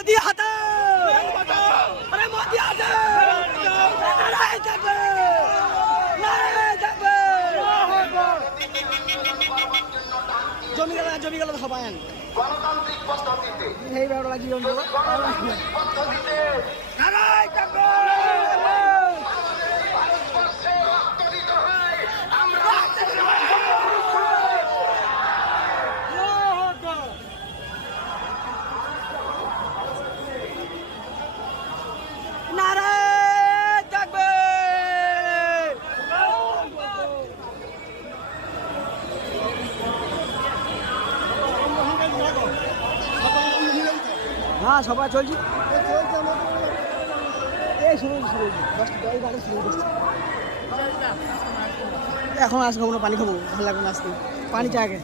মোদি হাতে আরে মোদি হাতে নারায় থাকবে নারায় থাকবে জমি গেল জমি গেল সবাই গণতান্ত্রিক পদ্ধতিতে এই ব্যাপারটা লাগিয়ে জমি গেল গণতান্ত্রিক পদ্ধতিতে নারায় থাকবে ভারতবর্ষে রক্ত দিতে হয় আমরা নারায় থাকবে হ্যাঁ সবাই চলছি। এই শুরু হয়েছে। এখন আসব না পানি খাব ভালো লাগবে না আসতে পানি চা আগে।